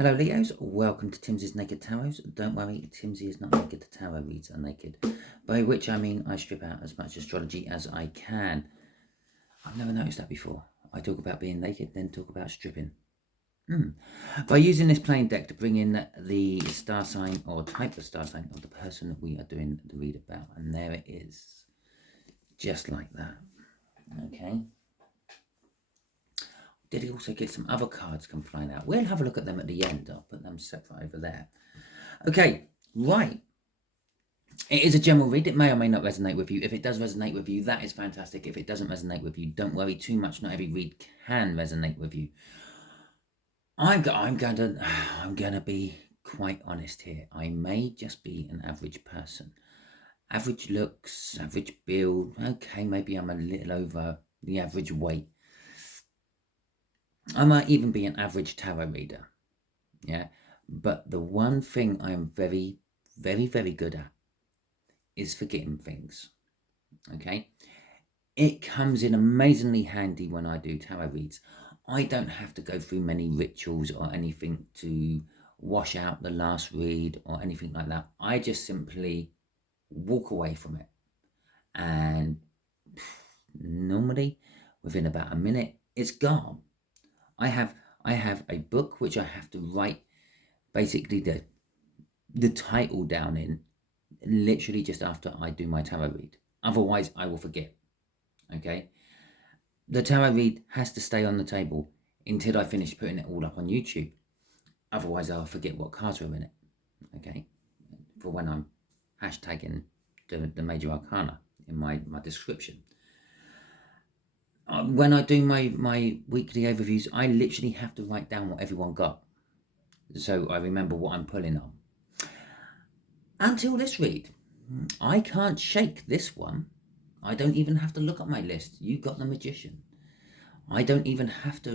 Hello Leos, welcome to Timsy's Naked Tarot. Don't worry, Timsy is not naked, the tarot reads are naked. By which I mean I strip out as much astrology as I can. I've never noticed that before. I talk about being naked, then talk about stripping. By using this plain deck to bring in the star sign or type of star sign of the person that we are doing the read about. And there it is. Just like that. Okay. Did he also get some other cards come flying out? We'll have a look at them at the end. I'll put them separate over there. Okay, right. It is a general read. It may or may not resonate with you. If it does resonate with you, that is fantastic. If it doesn't resonate with you, don't worry too much. Not every read can resonate with you. I'm gonna be quite honest here. I may just be an average person. Average looks, average build. Okay, maybe I'm a little over the average weight. I might even be an average tarot reader. Yeah. But the one thing I am very, very, very good at is forgetting things. Okay. It comes in amazingly handy when I do tarot reads. I don't have to go through many rituals or anything to wash out the last read or anything like that. I just simply walk away from it. And normally within about a minute, it's gone. I have a book which I have to write basically the title down in literally just after I do my tarot read. Otherwise, I will forget. Okay? The tarot read has to stay on the table until I finish putting it all up on YouTube. Otherwise, I'll forget what cards were in it. Okay? For when I'm hashtagging the major arcana in my description. When I do my weekly overviews, I literally have to write down what everyone got. So I remember what I'm pulling on. Until this read, I can't shake this one. I don't even have to look at my list. You got the Magician. I don't even have to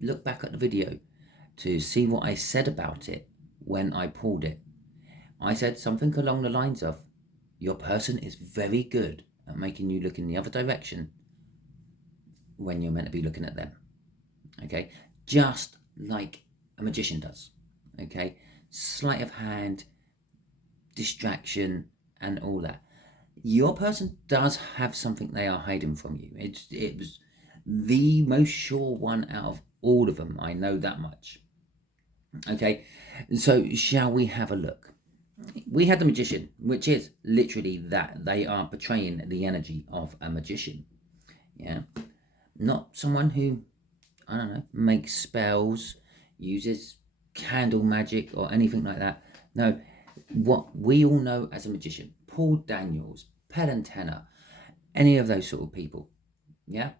look back at the video to see what I said about it when I pulled it. I said something along the lines of, your person is very good at making you look in the other direction when you're meant to be looking at them. Okay? Just like a magician does. Okay? Sleight of hand, distraction, and all that. Your person does have something they are hiding from you. It was the most sure one out of all of them. I know that much. Okay, so shall we have a look? We had the Magician, which is literally that. They are portraying the energy of a magician. Yeah, not someone who, I don't know, makes spells, uses candle magic or anything like that. No, what we all know as a magician. Paul Daniels, Penn Tenor, any of those sort of people. Yeah?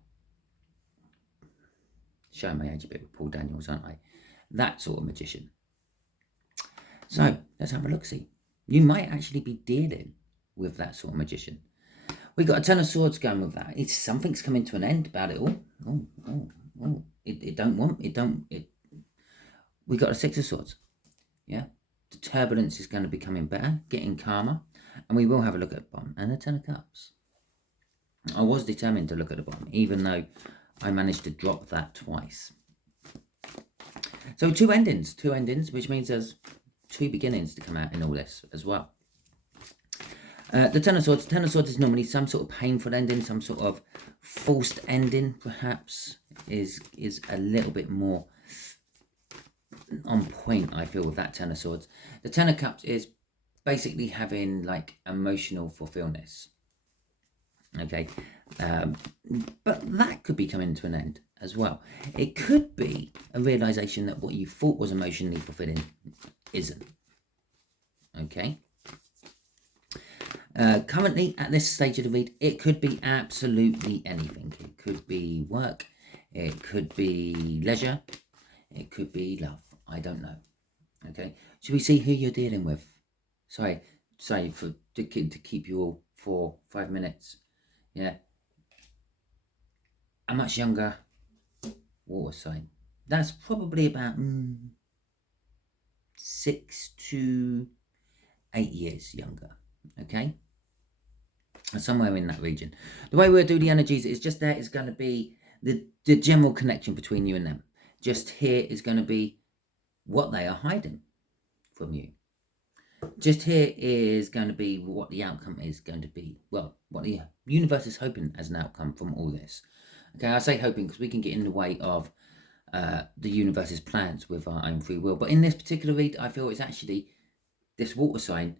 Showing my age a bit with Paul Daniels, aren't I? That sort of magician. So, let's have a look-see. You might actually be dealing with that sort of magician. We got a Ten of Swords going with that. Something's coming to an end about it all. We got a Six of Swords. Yeah? The turbulence is going to be coming better, getting calmer. And we will have a look at the bottom. And the Ten of Cups. I was determined to look at the bottom, even though I managed to drop that twice. So two endings, which means there's two beginnings to come out in all this as well. The Ten of Swords is normally some sort of painful ending, some sort of forced ending, perhaps, is a little bit more on point, I feel, with that Ten of Swords. The Ten of Cups is basically having, like, emotional fulfillment. Okay, but that could be coming to an end as well. It could be a realization that what you thought was emotionally fulfilling isn't. Okay. Currently, at this stage of the read, it could be absolutely anything. It could be work, it could be leisure, it could be love. I don't know. Okay, should we see who you're dealing with? Sorry to keep you all for 5 minutes. Yeah. A much younger water sign. That's probably about 6 to 8 years younger. Okay. Somewhere in that region. The way we'll do the energies is just there is going to be the general connection between you and them. Just here is going to be what they are hiding from you. Just here is going to be what the outcome is going to be. Well, what the universe is hoping as an outcome from all this. Okay, I say hoping because we can get in the way of the universe's plans with our own free will. But in this particular read, I feel it's actually this water sign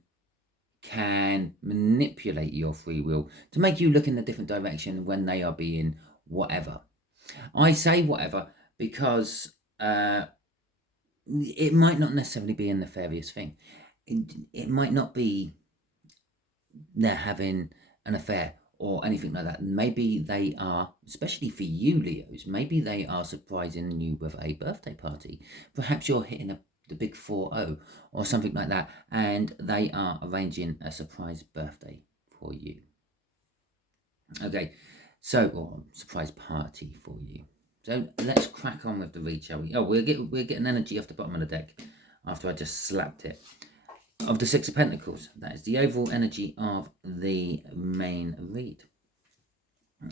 can manipulate your free will to make you look in a different direction when they are being whatever. I say whatever because it might not necessarily be a nefarious thing. It might not be they're having an affair or anything like that. Maybe they are, especially for you Leos, maybe they are surprising you with a birthday party. Perhaps you're hitting the big 4-0 or something like that, and they are arranging a surprise birthday for you. Okay, so, or surprise party for you. So let's crack on with the read, shall we? Oh, we're getting energy off the bottom of the deck after I just slapped it. Of the Six of Pentacles, that is the overall energy of the main read.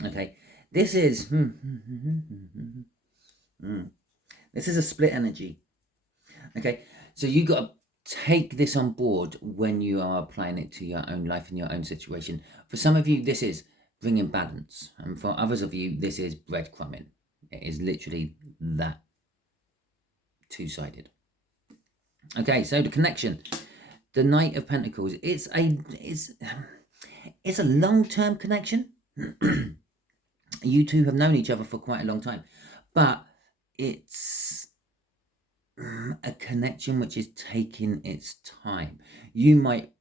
Okay, this is this is a split energy. Okay, so you got to take this on board when you are applying it to your own life and your own situation. For some of you, this is bringing balance, and for others of you, this is breadcrumbing. It is literally that two-sided. Okay, so the connection. The Knight of Pentacles, it's a long-term connection. You two have known each other for quite a long time, but it's a connection which is taking its time. You might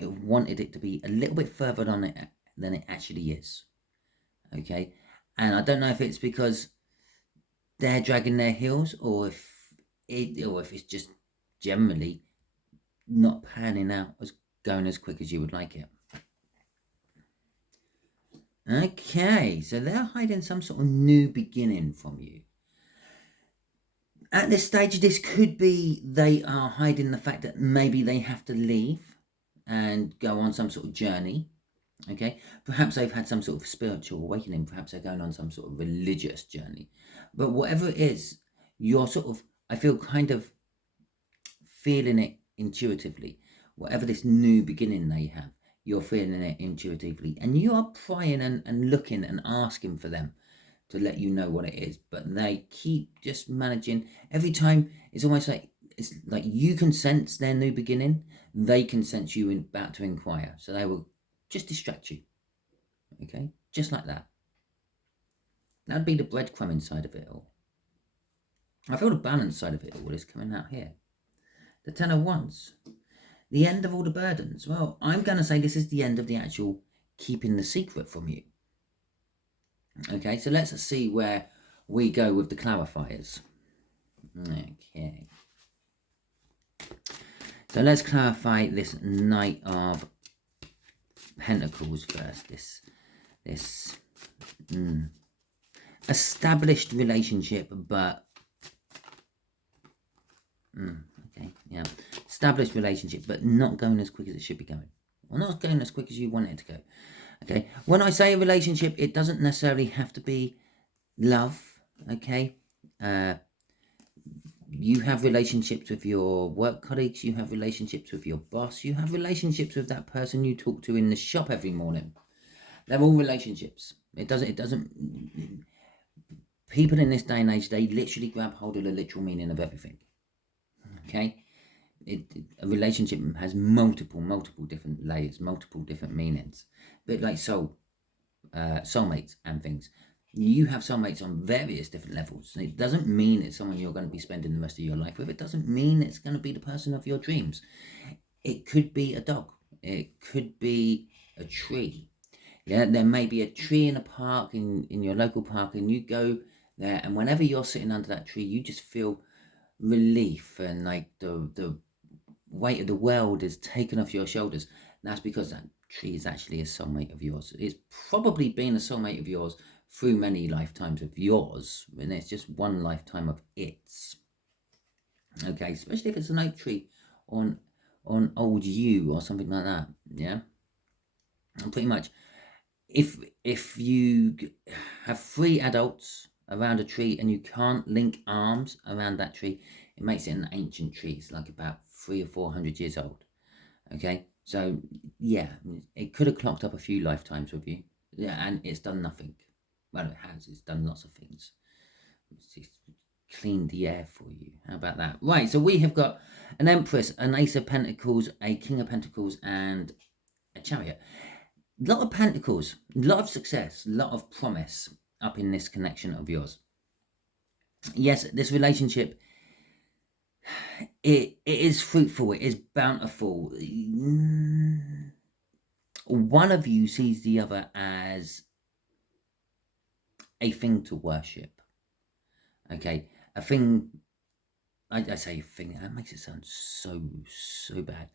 have wanted it to be a little bit further on it than it actually is. Okay, and I don't know if it's because they're dragging their heels, or if it's just generally not panning out, as going as quick as you would like it. Okay, so they're hiding some sort of new beginning from you. At this stage, this could be they are hiding the fact that maybe they have to leave and go on some sort of journey. Okay, perhaps they've had some sort of spiritual awakening. Perhaps they're going on some sort of religious journey. But whatever it is, you're sort of, I feel, kind of feeling it intuitively. Whatever this new beginning they have, you're feeling it intuitively, and you are prying and looking and asking for them to let you know what it is, but they keep just managing. Every time it's almost like you can sense their new beginning, they can sense you about to inquire, so they will just distract you. Okay, just like that. That'd be the breadcrumbing side of it all. I feel the balance side of it all is coming out here. The Ten of Wands. The end of all the burdens. Well, I'm going to say this is the end of the actual keeping the secret from you. Okay, so let's see where we go with the clarifiers. Okay. So let's clarify this Knight of Pentacles first. This established relationship, but okay, yeah, established relationship, but not going as quick as it should be going, or not going as quick as you want it to go. Okay, when I say a relationship, it doesn't necessarily have to be love. Okay, you have relationships with your work colleagues, you have relationships with your boss, you have relationships with that person you talk to in the shop every morning. They're all relationships. It doesn't. People in this day and age, they literally grab hold of the literal meaning of everything. Okay, a relationship has multiple different layers, multiple different meanings. A bit like soulmates and things. You have soulmates on various different levels. It doesn't mean it's someone you're going to be spending the rest of your life with. It doesn't mean it's going to be the person of your dreams. It could be a dog. It could be a tree. Yeah, there may be a tree in a park, in your local park, and you go there, and whenever you're sitting under that tree, you just feel relief, and like the weight of the world is taken off your shoulders. And that's because that tree is actually a soulmate of yours. It's probably been a soulmate of yours through many lifetimes of yours, and it's just one lifetime of its. Okay, especially if it's an oak tree on old yew or something like that. Yeah, and pretty much if you have 3 adults around a tree and you can't link arms around that tree, it makes it an ancient tree. It's like about 300 or 400 years old. Okay, so yeah, it could have clocked up a few lifetimes with you. Yeah, and it's done nothing. Well, it has. It's done lots of things. It's cleaned the air for you. How about that? Right, so we have got an Empress, an Ace of Pentacles, a King of Pentacles, and a Chariot. A lot of Pentacles, a lot of success, a lot of promise up in this connection of yours. Yes, this relationship, it is fruitful, it is bountiful. One of you sees the other as a thing to worship. Okay, a thing. I say thing, that makes it sound so bad.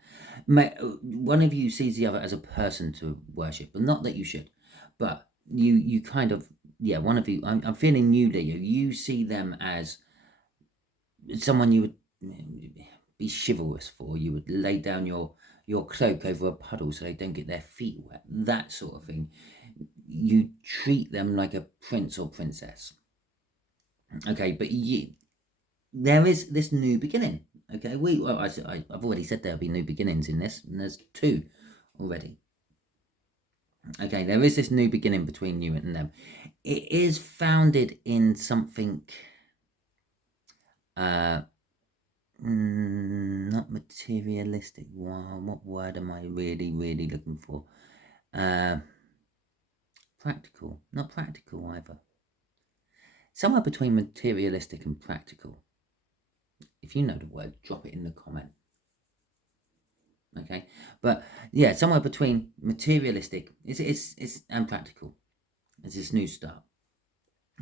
One of you sees the other as a person to worship, but not that you should, but you kind of, yeah, one of you, I'm feeling you, Leo, you see them as someone you would be chivalrous for. You would lay down your cloak over a puddle so they don't get their feet wet, that sort of thing. You treat them like a prince or princess. Okay, but there is this new beginning. Okay, I've already said there'll be new beginnings in this, and there's 2 already. Okay, there is this new beginning between you and them. It is founded in something, not materialistic. Wow, what word am I really looking for? Practical, not practical either. Somewhere between materialistic and practical. If you know the word, drop it in the comment. Okay, but yeah, somewhere between materialistic it's and practical. It's this new start.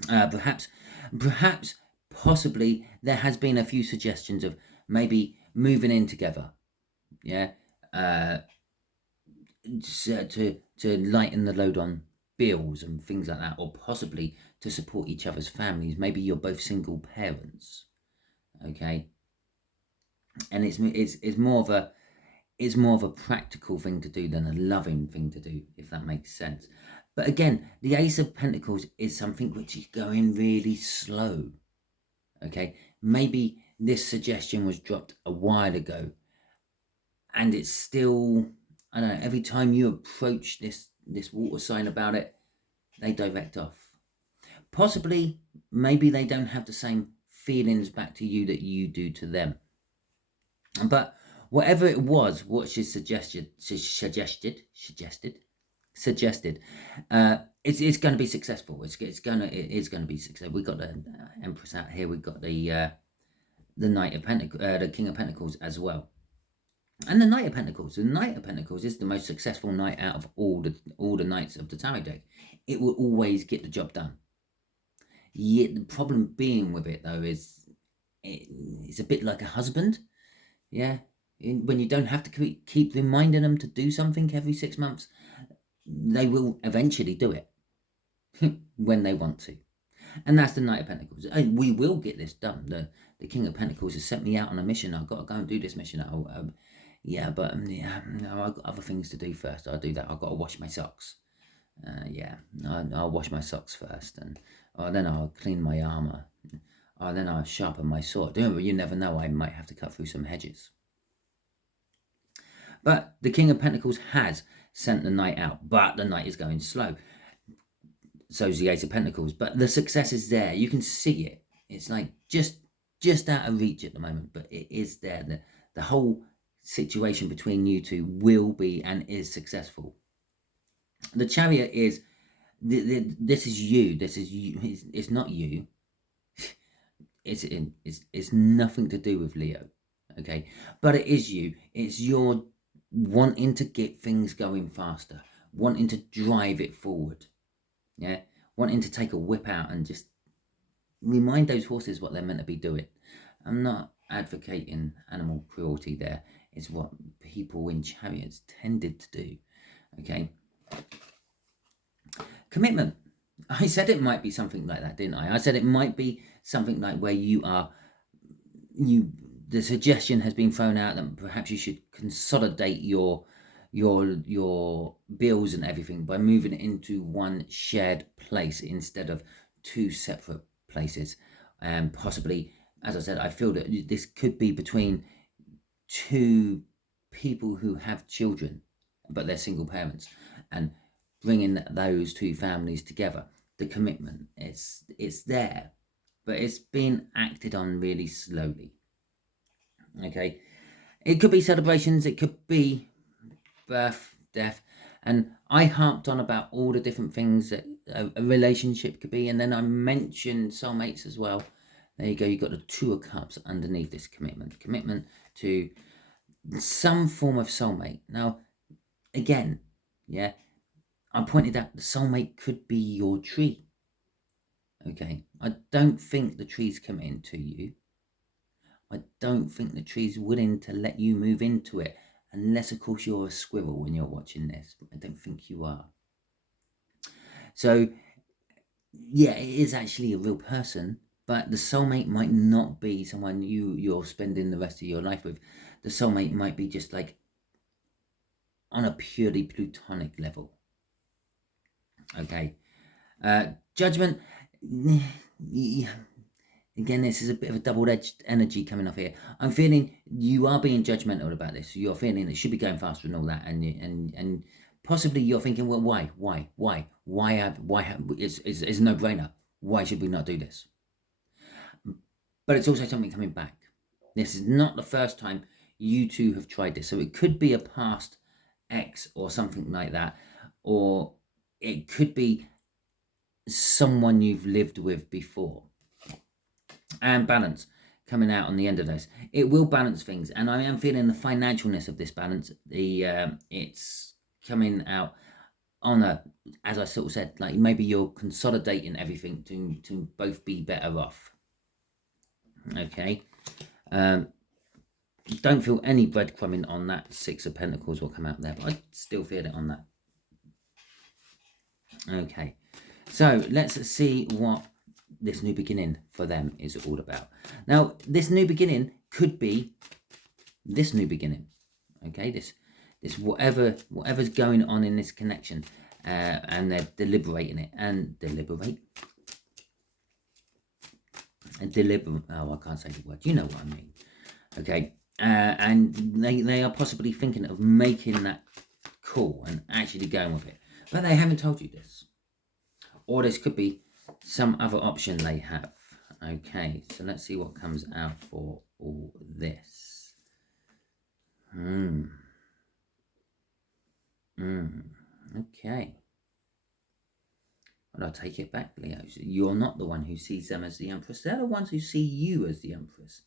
Perhaps, possibly there has been a few suggestions of maybe moving in together. Yeah, to lighten the load on bills and things like that, or possibly to support each other's families. Maybe you're both single parents. Okay, and it's more of a practical thing to do than a loving thing to do, if that makes sense. But again, the Ace of Pentacles is something which is going really slow. Okay, maybe this suggestion was dropped a while ago, and it's still, I don't know, every time you approach this water sign about it, they direct off. Possibly, maybe they don't have the same feelings back to you that you do to them. But whatever it was, what she suggested, it's going to be successful. It is going to be successful. We got the Empress out here. We got the Knight of Pentacles, the King of Pentacles as well, and the Knight of Pentacles. The Knight of Pentacles is the most successful knight out of all the knights of the tarot deck. It will always get the job done. Yet the problem being with it though is it's a bit like a husband. Yeah, when you don't have to keep reminding them to do something every 6 months, they will eventually do it when they want to. And that's the Knight of Pentacles. We will get this done. The King of Pentacles has sent me out on a mission. I've got to go and do this mission. Yeah, but no, I've got other things to do first. I'll do that. I've got to wash my socks. Yeah, I'll wash my socks first, and then I'll clean my armor. Then I'll sharpen my sword. You never know, I might have to cut through some hedges. But the King of Pentacles has sent the Knight out, but the Knight is going slow. So's the Ace of Pentacles, but the success is there. You can see it. It's like just out of reach at the moment, but it is there. The whole situation between you two will be and is successful. The Chariot is, this is you. This is you. It's not you. It's nothing to do with Leo, okay? But it is you. It's your wanting to get things going faster, wanting to drive it forward, yeah? Wanting to take a whip out and just remind those horses what they're meant to be doing. I'm not advocating animal cruelty there. It's what people in chariots tended to do, okay? Commitment. I said it might be something like that, didn't I? I said it might be something like where the suggestion has been thrown out that perhaps you should consolidate your bills and everything by moving it into one shared place instead of 2 separate places. And possibly, as I said, I feel that this could be between two people who have children, but they're single parents, and bringing those two families together. The commitment, it's there, but it's been acted on really slowly. Okay, it could be celebrations, it could be birth, death, and I harped on about all the different things that a relationship could be, and then I mentioned soulmates as well. There you go, you've got the Two of Cups underneath this commitment to some form of soulmate. Now, again, yeah, I pointed out the soulmate could be your tree. Okay, I don't think the tree's committing to you. I don't think the tree's willing to let you move into it, unless, of course, you're a squirrel when you're watching this. I don't think you are. So, yeah, it is actually a real person, but the soulmate might not be someone you're spending the rest of your life with. The soulmate might be just like on a purely platonic level. Okay. Judgment. Again, this is a bit of a double-edged energy coming off here. I'm feeling you are being judgmental about this. You're feeling it should be going faster and all that, and possibly you're thinking, well, why it's a no-brainer. Why should we not do this? But it's also something coming back. This is not the first time you two have tried this, so it could be a past ex or something like that, or it could be someone you've lived with before. And balance coming out on the end of this. It will balance things, and I am feeling the financialness of this balance. It's coming out on a, as I sort of said, like maybe you're consolidating everything to both be better off. Okay. Don't feel any breadcrumbing on that Six of Pentacles will come out there, but I still feel it on that. Okay, so let's see what this new beginning for them is all about. Now, this new beginning could be this new beginning. Okay, this whatever's going on in this connection, and they're deliberating it and deliberate. And deliberate. Oh, I can't say the word. You know what I mean. Okay. And they are possibly thinking of making that call and actually going with it. But they haven't told you this. Or this could be some other option they have. Okay, so let's see what comes out for all this. Okay. Well, I'll take it back, Leo. You're not the one who sees them as the Empress. They're the ones who see you as the Empress.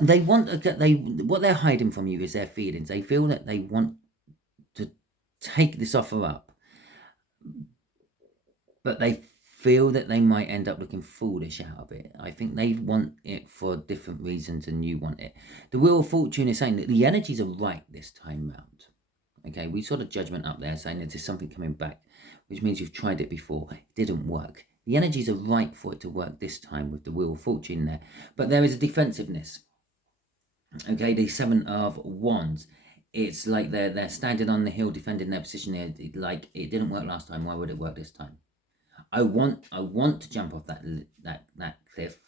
They want what they're hiding from you is their feelings. They feel that they want to take this offer up, but they feel that they might end up looking foolish out of it. I think they want it for different reasons than you want it. The Wheel of Fortune is saying that the energies are right this time round. Okay, we saw the Judgment up there saying that there's something coming back, which means you've tried it before. It didn't work. The energies are right for it to work this time with the Wheel of Fortune there, but there is a defensiveness. Okay, the Seven of Wands. It's like they're standing on the hill defending their position here. Like, it didn't work last time. Why would it work this time? I want to jump off that cliff,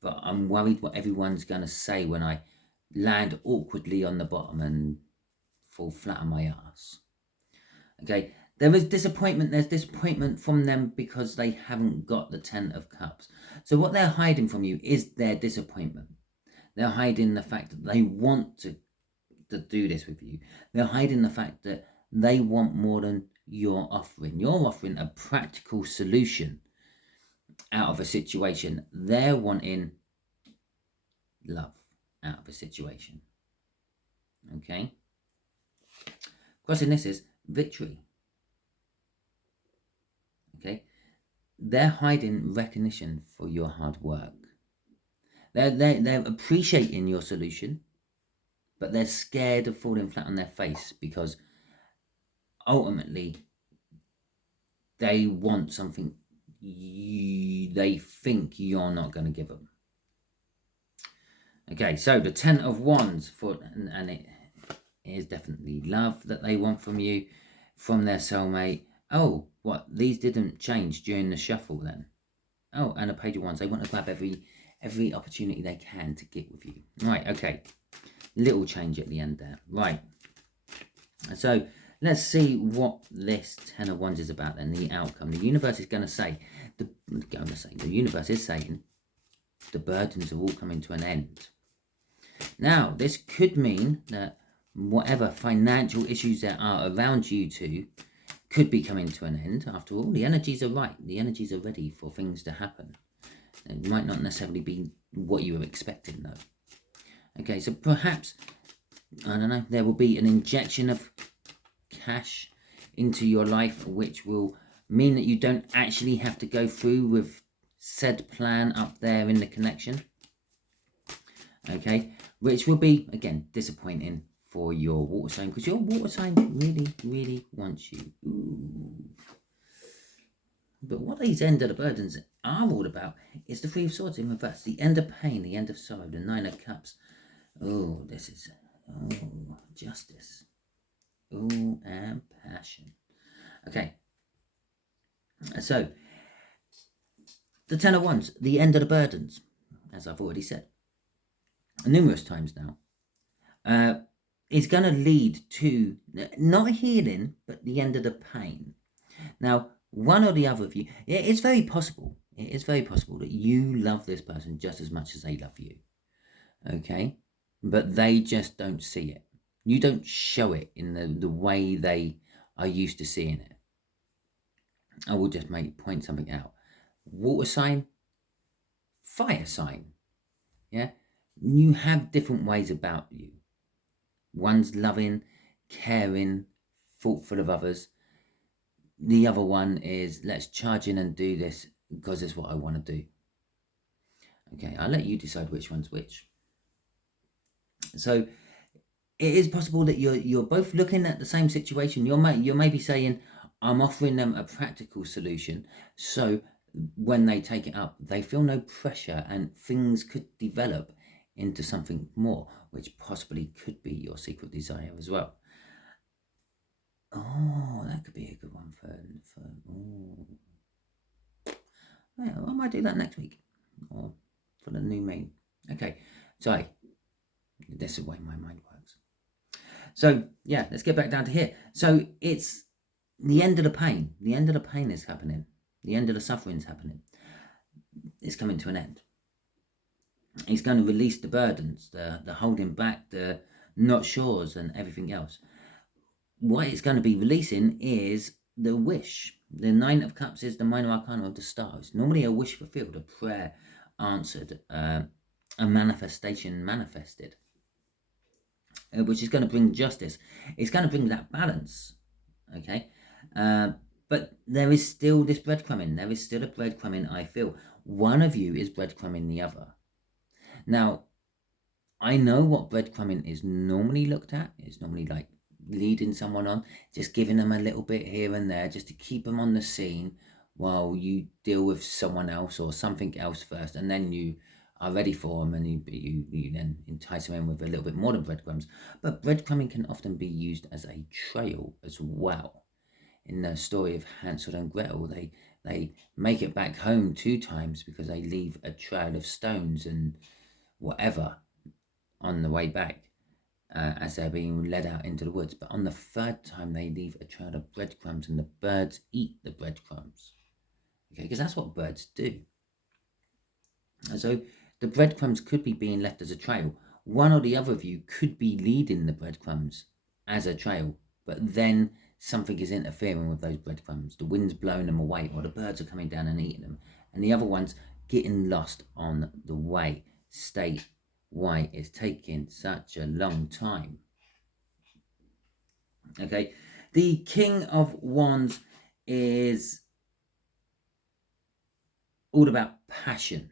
but I'm worried what everyone's gonna say when I land awkwardly on the bottom and fall flat on my ass. Okay, there is disappointment. There's disappointment from them because they haven't got the Ten of Cups. So what they're hiding from you is their disappointment. They're hiding the fact that they want to do this with you. They're hiding the fact that they want more than you're offering. You're offering a practical solution out of a situation. They're wanting love out of a situation. Okay? Crossing this is victory. Okay? They're hiding recognition for your hard work. They're appreciating your solution, but they're scared of falling flat on their face because ultimately they want something they think you're not going to give them. Okay, so the Ten of Wands, and it is definitely love that they want from you, from their soulmate. Oh, What, these didn't change during the shuffle then? Oh, and a page of wands. They want to grab every opportunity they can to get with you. Right, okay. Little change at the end there. Right. So let's see what this Ten of Wands is about then, the outcome. The universe is going to say, the universe is saying the burdens are all coming to an end. Now, this could mean that whatever financial issues there are around you two could be coming to an end. After all, the energies are right. The energies are ready for things to happen. It might not necessarily be what you were expecting, though. Okay, so perhaps, I don't know, there will be an injection of cash into your life, which will mean that you don't actually have to go through with said plan up there in the connection. Okay, which will be, again, disappointing for your water sign, because your water sign really, really wants you. Ooh. But what these end of the burdens are all about is the Three of Swords in reverse, the end of pain, the end of sorrow, the Nine of Cups. Oh, this is, oh, justice. Oh, and passion. Okay, so the Ten of Wands, the end of the burdens, as I've already said numerous times now, is going to lead to not healing, but the end of the pain. Now, one or the other of you, it's very possible. It is very possible that you love this person just as much as they love you. Okay, but they just don't see it. You don't show it in the way they are used to seeing it. I will just point something out. Water sign, fire sign. Yeah, you have different ways about you. One's loving, caring, thoughtful of others. The other one is, let's charge in and do this because it's what I want to do. Okay, I'll let you decide which one's which. So it is possible that you're both looking at the same situation. You're maybe saying, I'm offering them a practical solution, so when they take it up, they feel no pressure and things could develop into something more, which possibly could be your secret desire as well. Oh, that could be a good one for oh. Yeah, I might do that next week or for the new moon. Okay, so this is the way my mind works. So yeah, let's get back down to here. So it's the end of the pain. The end of the pain is happening. The end of the suffering is happening. It's coming to an end. He's going to release the burdens, the holding back, the not sures and everything else. What it's going to be releasing is the wish. The Nine of Cups is the minor arcana of the stars. Normally a wish fulfilled, a prayer answered, a manifestation manifested, which is going to bring justice. It's going to bring that balance, okay? But there is still this breadcrumbing. There is still a breadcrumbing, I feel. One of you is breadcrumbing the other. Now, I know what breadcrumbing is normally looked at. It's normally like leading someone on, just giving them a little bit here and there, just to keep them on the scene while you deal with someone else or something else first, and then you are ready for them and you then entice them in with a little bit more than breadcrumbs. But breadcrumbing can often be used as a trail as well. In the story of Hansel and Gretel, they make it back home 2 times because they leave a trail of stones and whatever on the way back as they're being led out into the woods. But on the 3rd time, they leave a trail of breadcrumbs and the birds eat the breadcrumbs. Okay, because that's what birds do. And so the breadcrumbs could be being left as a trail. One or the other of you could be leading the breadcrumbs as a trail, but then something is interfering with those breadcrumbs. The wind's blowing them away, or the birds are coming down and eating them, and the other one's getting lost on the way. State why it's taking such a long time. Okay, the King of Wands is all about passion.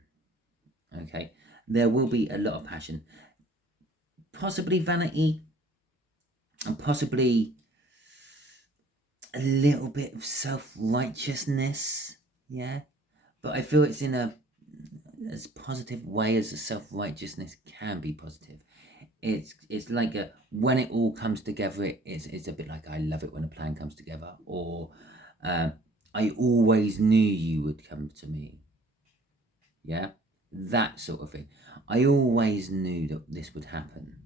Okay, there will be a lot of passion, possibly vanity, and possibly a little bit of self-righteousness. Yeah, but I feel it's in a as positive way as the self-righteousness can be positive. It's like when it all comes together, it's a bit like I love it when a plan comes together, or I always knew you would come to me. Yeah, that sort of thing. I always knew that this would happen.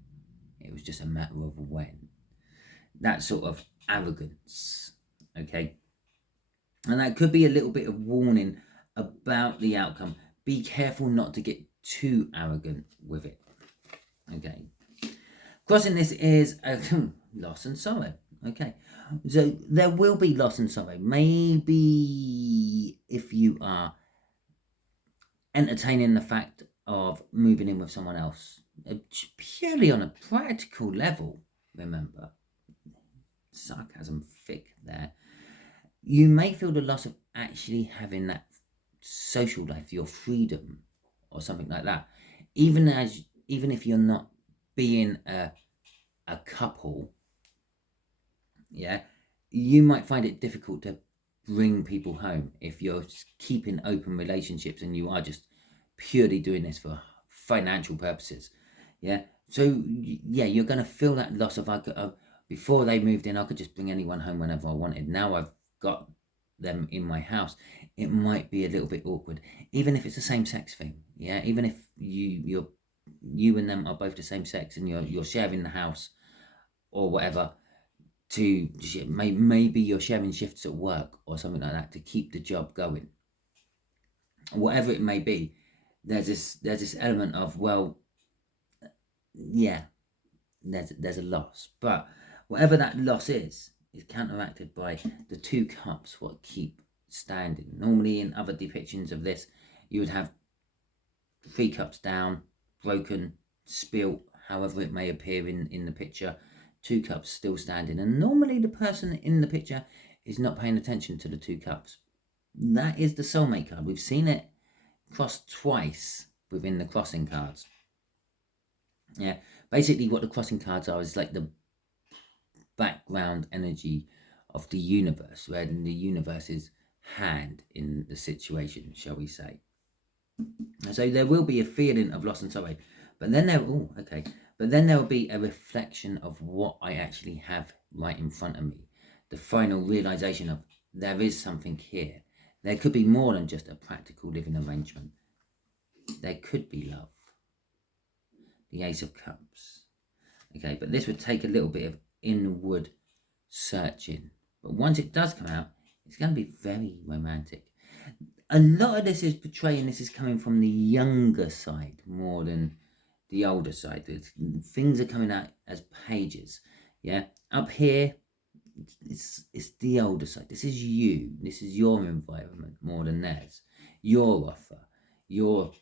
It was just a matter of when. That sort of arrogance. Okay. And that could be a little bit of warning about the outcome. Be careful not to get too arrogant with it. Okay. Crossing this is a loss and sorrow. Okay. So there will be loss and sorrow. Maybe if you are entertaining the fact of moving in with someone else, purely on a practical level, remember, sarcasm thick there, you may feel the loss of actually having that social life, your freedom, or something like that. Even if you're not being a couple, yeah, you might find it difficult to bring people home if you're keeping open relationships and you are just purely doing this for financial purposes. Yeah, so yeah, you're going to feel that loss of before they moved in, I could just bring anyone home whenever I wanted. Now I've got them in my house, it might be a little bit awkward, even if it's the same sex thing. Yeah, even if you and them are both the same sex and you're sharing the house or whatever, to maybe you're sharing shifts at work or something like that to keep the job going, whatever it may be. There's this element of, well, yeah, there's a loss, but whatever that loss is counteracted by the 2 cups, what keep standing. Normally in other depictions of this, you would have 3 cups down, broken, spilt, however it may appear in the picture, 2 cups still standing, and normally the person in the picture is not paying attention to the 2 cups. That is the soulmate card. We've seen it crossed twice within the crossing cards. Yeah, basically what the crossing cards are is like the background energy of the universe, where the universe's hand in the situation, shall we say. So there will be a feeling of loss and sorrow, but then there will be a reflection of what I actually have right in front of me. The final realization of there is something here. There could be more than just a practical living arrangement. There could be love. The Ace of Cups. Okay, but this would take a little bit of inward searching. But once it does come out, it's going to be very romantic. A lot of this is portraying this is coming from the younger side more than the older side. Things are coming out as pages. Yeah, up here, it's the older side. This is you. This is your environment more than theirs. Your offer, your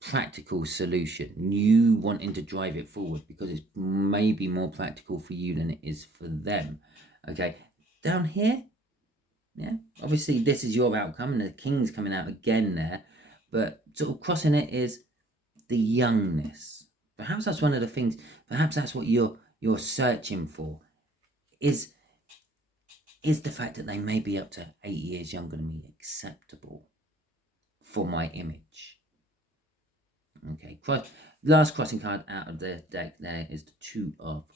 practical solution, you wanting to drive it forward because it's maybe more practical for you than it is for them. Okay, down here, yeah, obviously this is your outcome and the King's coming out again there, but sort of crossing it is the youngness. Perhaps that's one of the things, perhaps that's what you're searching for, is the fact that they may be up to 8 years younger than me acceptable for my image. Okay, last crossing card out of the deck there is the 2 of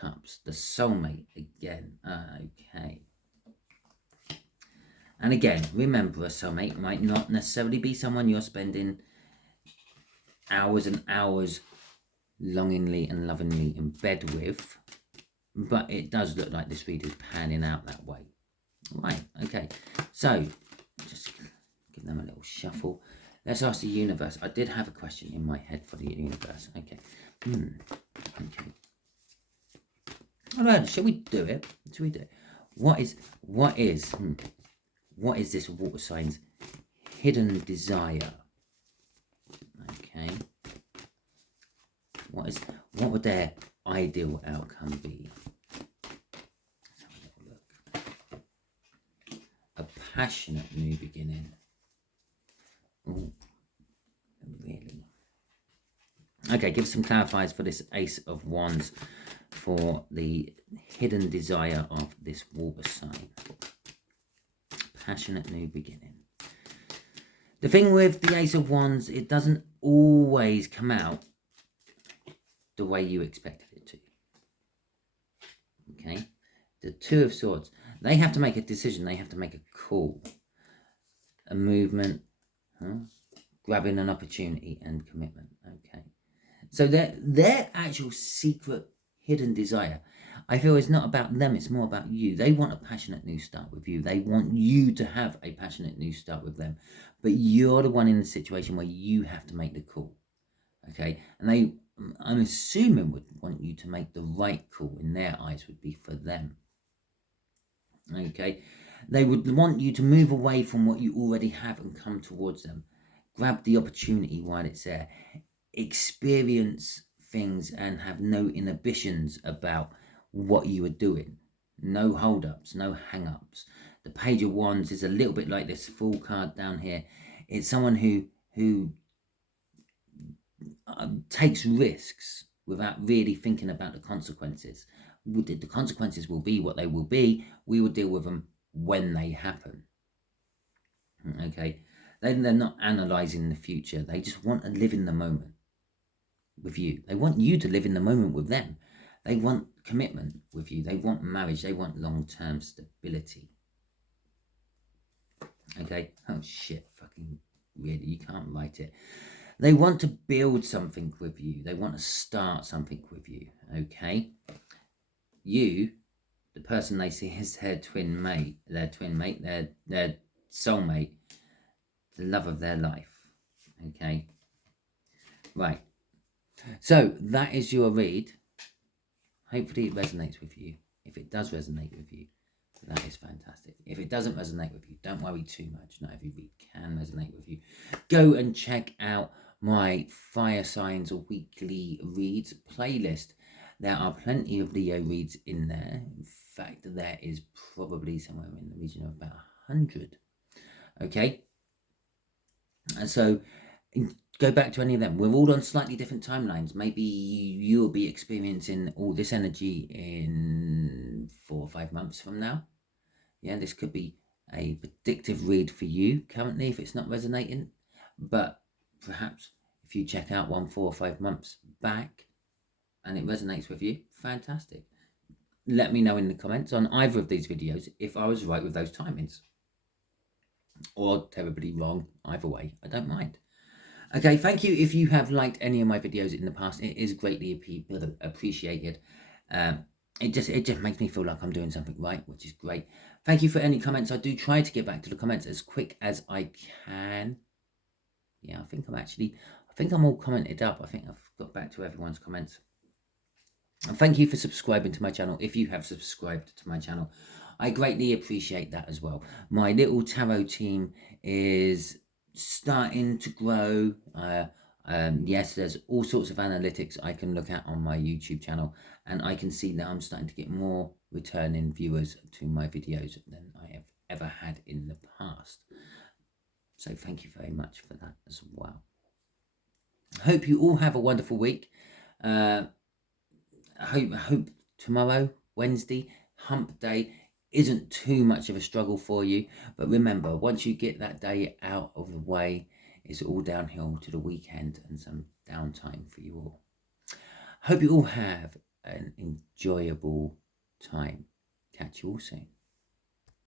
Cups, the soulmate again. Okay. And again, remember, a soulmate might not necessarily be someone you're spending hours and hours longingly and lovingly in bed with, but it does look like this read is panning out that way. Right, okay. So, just give them a little shuffle. Let's ask the universe. I did have a question in my head for the universe. Okay. Okay. All right, shall we do it? What is this water sign's hidden desire? Okay. What would their ideal outcome be? Let's have a little look. A passionate new beginning. Oh, really? Okay, give some clarifiers for this Ace of Wands for the hidden desire of this water sign. Passionate new beginning. The thing with the Ace of Wands, it doesn't always come out the way you expected it to. Okay? The 2 of Swords. They have to make a decision. They have to make a call, a movement, grabbing an opportunity and commitment. Okay. So their actual secret hidden desire, I feel, is not about them. It's more about you. They want a passionate new start with you. They want you to have a passionate new start with them. But you're the one in the situation where you have to make the call. Okay. And they, I'm assuming, would want you to make the right call, in their eyes would be for them. Okay. They would want you to move away from what you already have and come towards them. Grab the opportunity while it's there. Experience things and have no inhibitions about what you are doing. No hold-ups, no hang-ups. The Page of Wands is a little bit like this Fool card down here. It's someone who takes risks without really thinking about the consequences. The consequences will be what they will be. We will deal with them when they happen. Okay, they're not analysing the future. They just want to live in the moment with you. They want you to live in the moment with them. They want commitment with you. They want marriage. They want long-term stability. Okay, oh shit, fucking really, you can't write it. They want to build something with you. They want to start something with you. Okay, you, the person they see as their twin mate, their soulmate, the love of their life. Okay, right. So that is your read. Hopefully it resonates with you. If it does resonate with you, that is fantastic. If it doesn't resonate with you, don't worry too much. Not every read can resonate with you. Go and check out my Fire Signs Weekly Reads playlist. There are plenty of Leo reads in there. In fact, there is probably somewhere in the region of about 100. Okay? And so go back to any of them. We're all on slightly different timelines. Maybe you'll be experiencing all this energy in 4 or 5 months from now. Yeah, this could be a predictive read for you currently if it's not resonating. But perhaps if you check out 1, 4 or 5 months back and it resonates with you, fantastic. Let me know in the comments on either of these videos if I was right with those timings. Or terribly wrong. Either way, I don't mind. Okay, thank you if you have liked any of my videos in the past. It is greatly appreciated. It just makes me feel like I'm doing something right, which is great. Thank you for any comments. I do try to get back to the comments as quick as I can. Yeah, I think I'm all commented up. I think I've got back to everyone's comments. And thank you for subscribing to my channel. If you have subscribed to my channel, I greatly appreciate that as well. My little tarot team is starting to grow. Yes, there's all sorts of analytics I can look at on my YouTube channel, and I can see that I'm starting to get more returning viewers to my videos than I have ever had in the past. So thank you very much for that as well. I hope you all have a wonderful week. I hope tomorrow, Wednesday, hump day, isn't too much of a struggle for you. But remember, once you get that day out of the way, it's all downhill to the weekend and some downtime for you all. Hope you all have an enjoyable time. Catch you all soon.